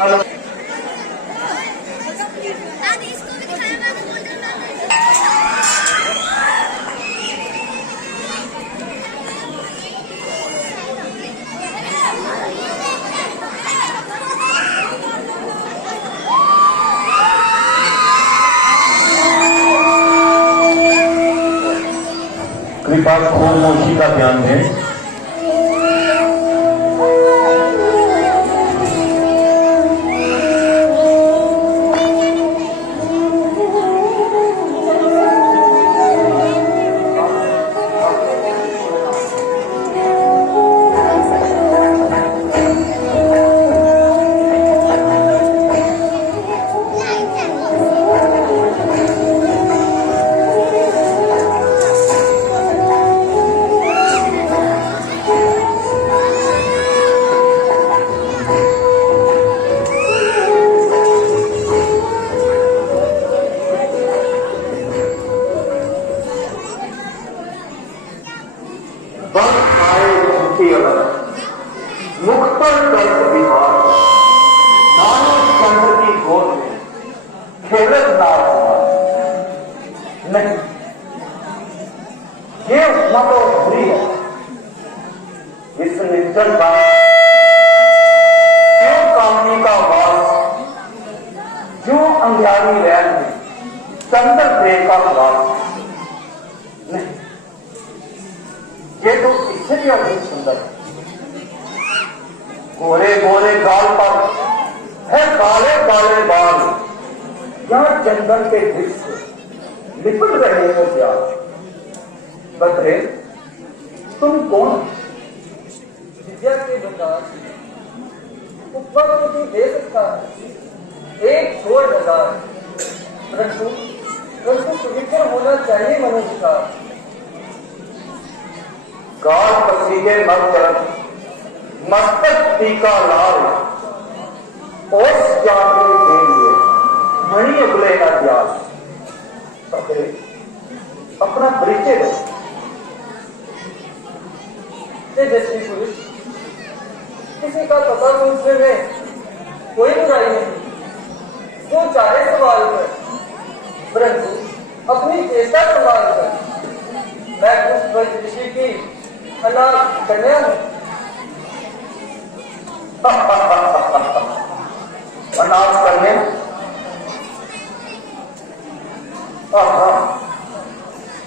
कृपा खामोशी का ध्यान दें। मुख पर दर्द विहार मानव चंद्र की गोद में खेलत नाच नहीं, ये मत बुरी है। इस निर्जन का क्यों कामनी का वास, क्यों अंधियारी रैन में चंद्र प्रेम का वास नहीं, ये तो इससे भी अधिक सुंदर है। गोरे गोरे गाल पर है काले काले बाल, यहाँ जंगल के दृश्य लिपट रहे हो क्या? बदरे तुम कौन? विद्या के बंदार ऊपर तो तू दे सकता है एक छोड़ हजार, परंतु पवित्र होना चाहिए मनुष्य का। गाल पसीने मत चल, मस्तक टीका लाल, ओस जाने के लिए मणि उगले का द्याल। अपना परिचय दो। तेजस्वी पुरुष, किसी का पता पूछने में कोई बुराई नहीं, जो चाहे सवाल कर, परंतु अपनी चेष्टा संभाल कर। मैं कुछ ऋषि की अनाथ कन्या हूं। अनाथ करने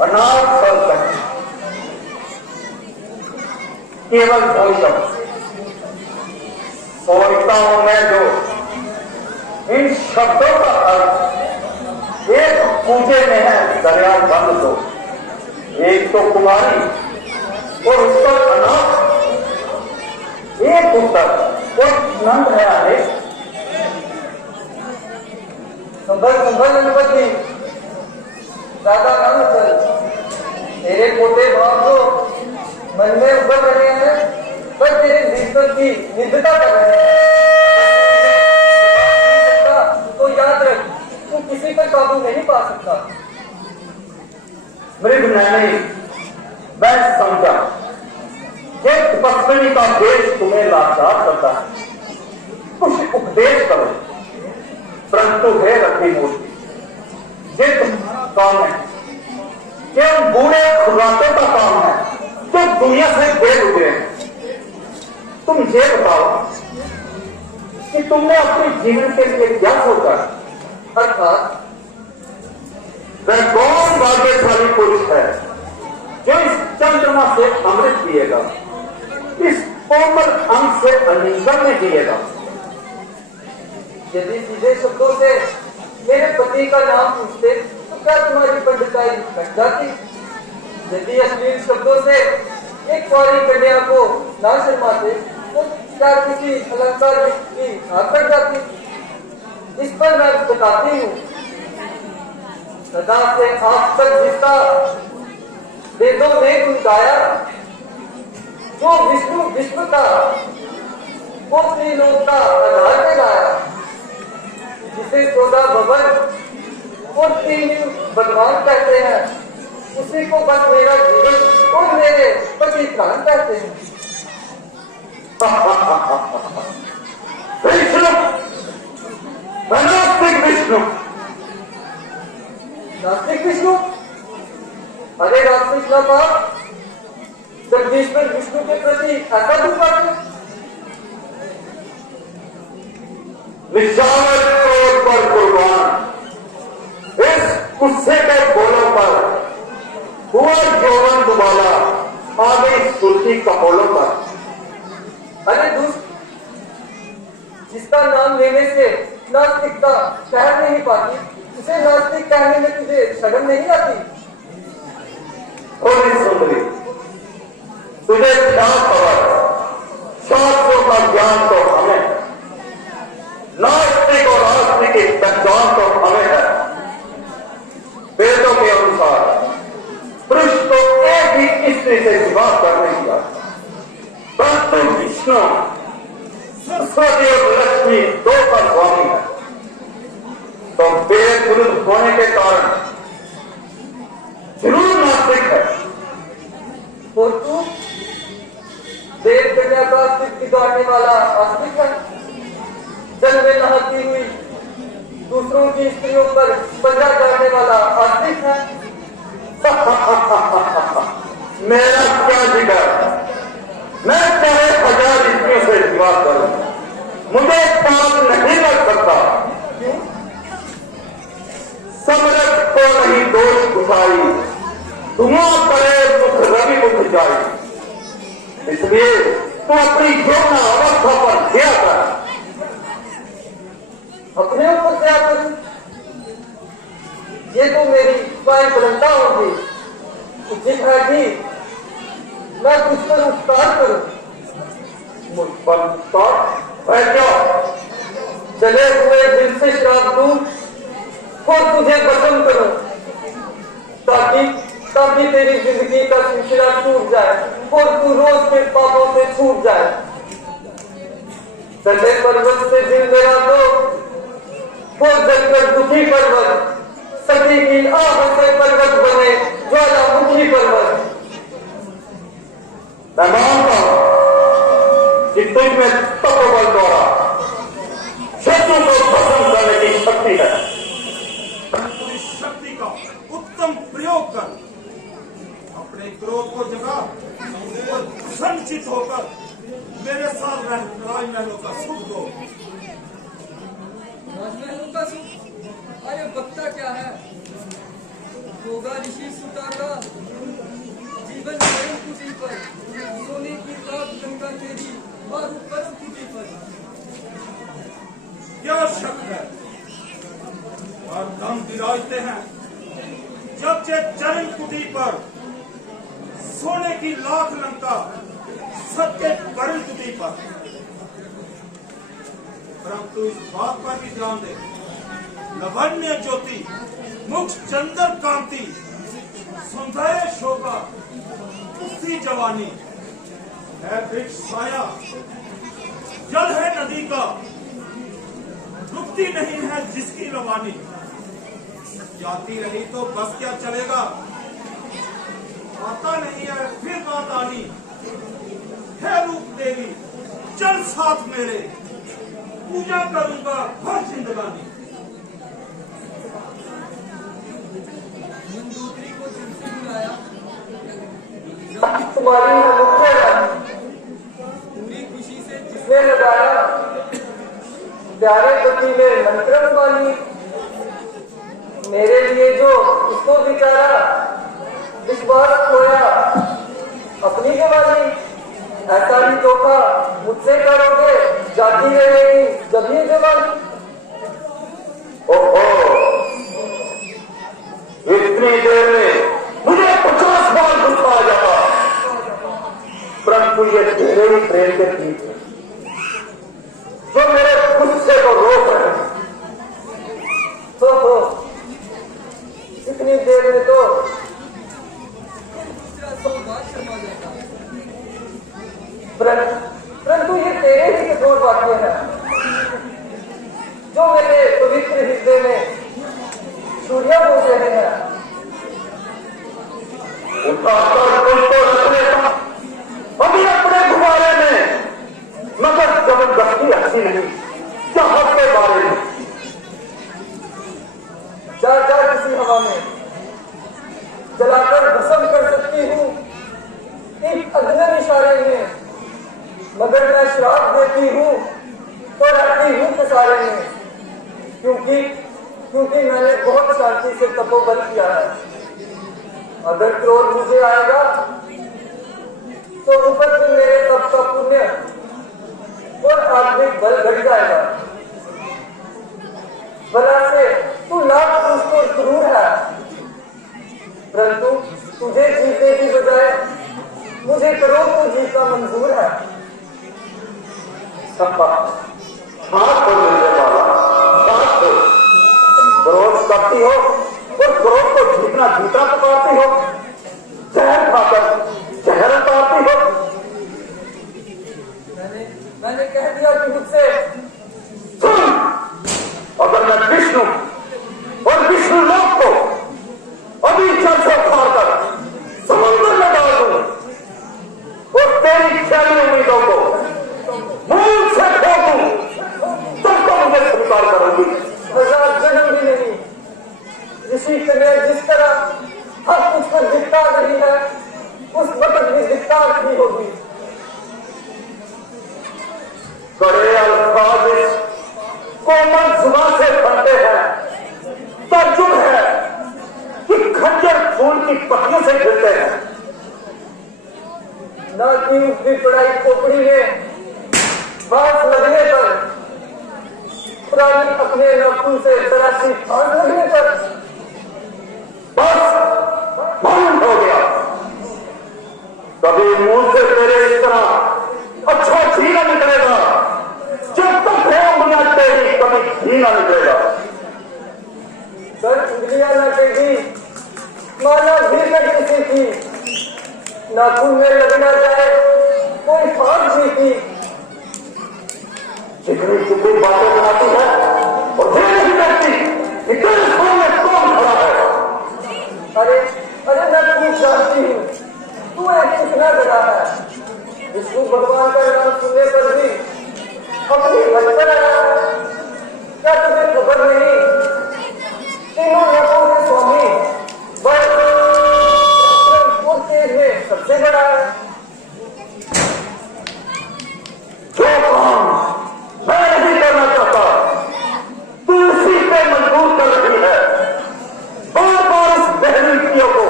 अनाथ कर केवल दो शब्द सोचता हूं मैं, जो इन शब्दों का अर्थ एक पूजे में है दरिया बंद दो, एक तो कुमारी और उस पर अनाथ, एक उत्तर और नंद है आदेश। संभल अनुपति, ज्यादा न चल। तेरे पोते भाव तो मन में उभर रहे हैं, पर तेरे भीतर की निंदता कर रहे हैं। तो याद रख, तू किसी पर काबू नहीं पा सकता। मृग मैंने मैं समझा, ये तपस्विनी का देश तुम्हें लाचार करता है, कुछ उपदेश करो। परंतु हे रखी मूर्ति, ये तुम्हारा काम है, ये उन बूढ़े खुरातों का काम है जो दुनिया से बेर उतरे हैं। तुम ये बताओ कि तुमने अपने जीवन के लिए क्या सोचा? अर्थात वह कौन भाग्यशाली पुरुष है जो इस चंद्रमा से अमृत पिएगा, इस कोमल अंग से अनिंदन में जिएगा? यदि सीधे शब्दों से मेरे पति का नाम पूछते तो क्या तुम्हारी पंडिताई कट जाती? यदि अश्लील शब्दों से एक कुंवारी कन्या को ना शर्माते तो क्या किसी अलंकार की आंख कट जाती? इस पर मैं बताती हूँ, सदा से आज तक जिसका वेदों में गुण गाया, जो विष्णु विश्व का वो त्रिलोक का आधार पे गाया, जिसे 14 भवन और 3 भगवान कहते हैं, उसी को बस मेरा जीवन और मेरे पति प्राण कहते हैं। विष्णु। नास्तिक विष्णु? अरे राक्षस ना पाप, जगदीश्वर विष्णु के प्रति ऐसा दुख है? निशावर तौर पर कुर्बान इस गुस्से के बोलों पर हुआ यौवन दुबाला आ गई सुर्खी कपोलों पर। अरे दुष्ट, जिसका नाम लेने से नास्तिकता ठहर नहीं पाती, उसे नास्तिक कहने में तुझे शर्म नहीं आती? थोड़ी सुंदरी, तुझे क्या खबर? शास्त्रों का ज्ञान तो हमें है, नास्तिक और आस्तिक की पहचान तो हमें है। वेदों के अनुसार पुरुष को एक ही स्त्री से विवाह करने की आज्ञा, परंतु विष्णु सरस्वती और लक्ष्मी दो का स्वामी है, तो वेद विरुद्ध होने के कारण जरूर नास्तिक है। और तू देव कन्या का अस्तित्व बिगाड़ने वाला आस्तिक है? जल में नहाती हुई दूसरों की स्त्रियों पर पंजा करने वाला आस्तिक है? मेरा क्या जिगर, मैं चाहे 1000 स्त्रियों से विवाह करूं, मुझे पाप नहीं लग सकता। क्यों? समरथ को नहीं दोष उठाई, धुआं करे मुख रवि उठ जाए, इसलिए तू अपनी यौना अवस्था पर दया कर। अपने ऊपर क्या करूं? ये तो मेरी स्वयं परंपरा होगी। उचित है कि मैं कुछ पर उपकार करूं। मुझ पर उपकार है क्या? चले हुए दिल से श्राप दूं और तुझे वचन करूं, ताकि तेरी जिंदगी का सिलसिला टूट जाए और तू रोज के पापों से छूट जाए। चले पर्वत से दिल मेरा तो वो जलकर दुखी पर्वत, सती की आह से पर्वत बने ज्वालामुखी पर्वत। मैं मानता हूं कि तुझ में तपोबल द्वारा शत्रु को भस्म करने की शक्ति है। परंतु इस शक्ति का उत्तम प्रयोग कर अपने क्रोध को जगा और संचित होकर मेरे साथ रह राजमहलों का सुख दो। राजमहलों का सुख? अरे बकता क्या है? होगा ऋषि सुता का जीवन परम कुटी पर, सोने की रात गंगा तेरी और परम कुटी पर। क्या शक है? और दम दिलाते हैं जब से चरण कुटी पर सोने की लाख लंका, सत्य करण कुटी पर। परंतु इस बात पर भी ध्यान दे, लवण्य ज्योति, मुख चंदर कांति, सौंदर्य शोभा, उसकी जवानी है वृक्ष छाया, जल है नदी का, रुकती नहीं है जिसकी रवानी। जाती रही तो बस क्या चलेगा, आता नहीं है फिर बात आनी। है रूप देवी चल साथ मेरे, पूजा करूंगा हर जिंदगानी। मंदोदरी को दिल से बुलाया, तुम्हारी मुख्य रानी पूरी खुशी से जिसने लगाया, प्यारे पति में मंत्रम वाली, मेरे लिए जो उसको बिचारा विश्वास खोया अपनी जवानी। ऐसा ही धोखा मुझसे करोगे, जाती रहेगी जब ये जवानी। ओहो, इतनी देर में मुझे 50 बार गुस्सा आ जाता, परंतु ये तेरे ही प्रेम के गीत है जो मेरे गुस्से को रोक रहे हैं। हो इतनी देर में तो दूसरा 100 बार शर्मा जाता है। परंतु ये तेरे ही कठोर वाक्य है। उठती हूँ और आती हूँ कसारे में, क्योंकि मैंने बहुत शांति से तपोबल किया है। अगर क्रोध मुझे आएगा तो ऊपर से मेरे तप का पुण्य और आत्मिक बल घट जाएगा। भला से तू लाख दुष्ट और क्रूर है, परंतु तुझे जीतने की बजाय मुझे करोड़ को जीतना मंजूर है। हाथ को मिलने वाला हाथ को क्रोध करती हो और क्रोध को जीतना पकड़ती हो, जहर खाकर जहर उतारती हो। मैंने कह दिया कि मुझसे सुन, अगर मैं विष्णु और विष्णु लोक को अभी जल से उखाड़कर समुद्र में डाल दूं और तेरी ख्याली उम्मीदों को मूल से खोल दूं, तुमको मुझे स्वीकार करूंगी। 1000 जन्म भी नहीं। ऋषि कन्या जिस तरह हर कुछ पर दिखता रही है, उस वक्त भी दिखता रही होगी। बड़े अल्फाज कोमल जुबान से बनते हैं। तर्जुम है कि खंजर फूल की पत्तियों से गिरते हैं। न कि उसकी पढ़ाई खोपड़ी में बांस लगने पर, प्राणी अपने नाखून से तराशी फांस लगने पर। बस बंद हो गया। कभी मुंह से तेरे इस तरह अच्छा घी ना निकलेगा, जब तक है उंगलियां तेरी कभी घी ना निकलेगा। कर उंगलियां न टेगी, माना भी कर किसी की, नाखून में लगना जाए कोई फांस भी की। जितनी चुपी बातें बनाती है और फिर नहीं देखती कि तेरे सामने कौन खड़ा है। अरे मैं खूब जानती हूँ तू एक कितना बड़ा है। विष्णु भगवान का नाम सुनने पर भी अपनी भक्तर आया है। क्या तुझे खबर नहीं, तीनों लोगों के स्वामी और तेज में सबसे बड़ा है। जो काम मैं नहीं करना चाहता, तू उसी पे मजबूर कर रही है। बार बार उस बहरीतियों को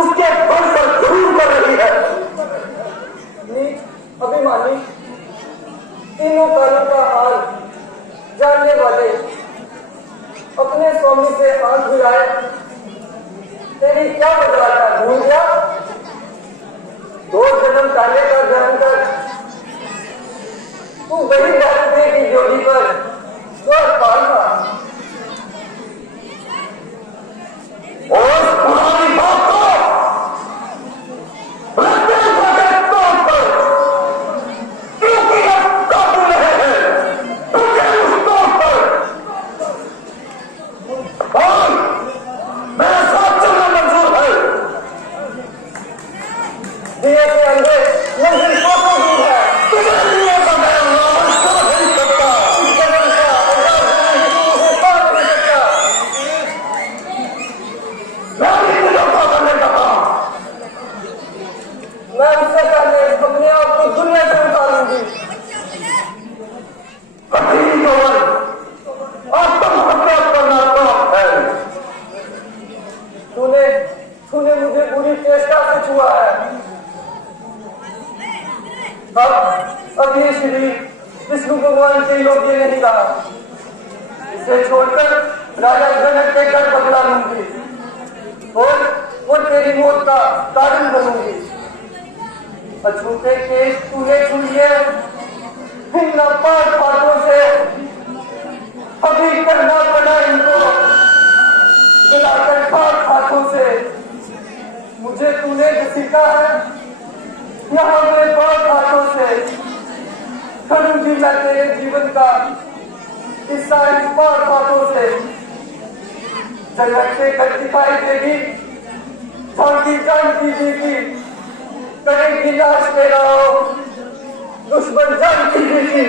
उसके बल पर जरूर कर रही है। अभिमानी, तीनों कालों का हाल जानने वाले, अपने स्वामी से आंख मिलाए तेरी क्या बदलाव है, भूल गया? 2 जन्म पहले का जानकर तू वही भारतीय की जोड़ी पर स्वर पालना और पुरानी बात को तौर पर क्योंकि अब काबू रहे हैं, तुझे उस तौर पर और मेरे साथ चलना मंजूर है। दिए के अंदर मंजिल कोसों दूर है। तुझे लिए का मैं नाम समझ नहीं सकता। इस जन्म का अवतार मुझे पार नहीं सकता। मैं भी तुझे करने का था। मैं उससे पहले अपने आप को दुनिया से उतारूंगी। कठिन यौवन आत्महत्या करना पाप है। तूने मुझे बुरी चेष्टा से छुआ है। अब ये शरीर विष्णु भगवान के योग्य नहीं रहा। इसे छोड़कर राजा जनक के घर बदला लूंगी और तेरी मौत का कारण बनूंगी। अछूते केस तूने छुए इन नापाक बातों से, अभी करना पड़ा इनको जलाकर खाक हाथों से। मुझे तूने सीखा है, यहाँ मेरे पाक हाथों से करूंगी मैं तेरे जीवन का हिस्सा। इस पाक हाथों से जन्नत के घर दिखाई देगी, झांकी जानकी जी की करेगी लाश तेरा, दुश्मन जानकी जी की।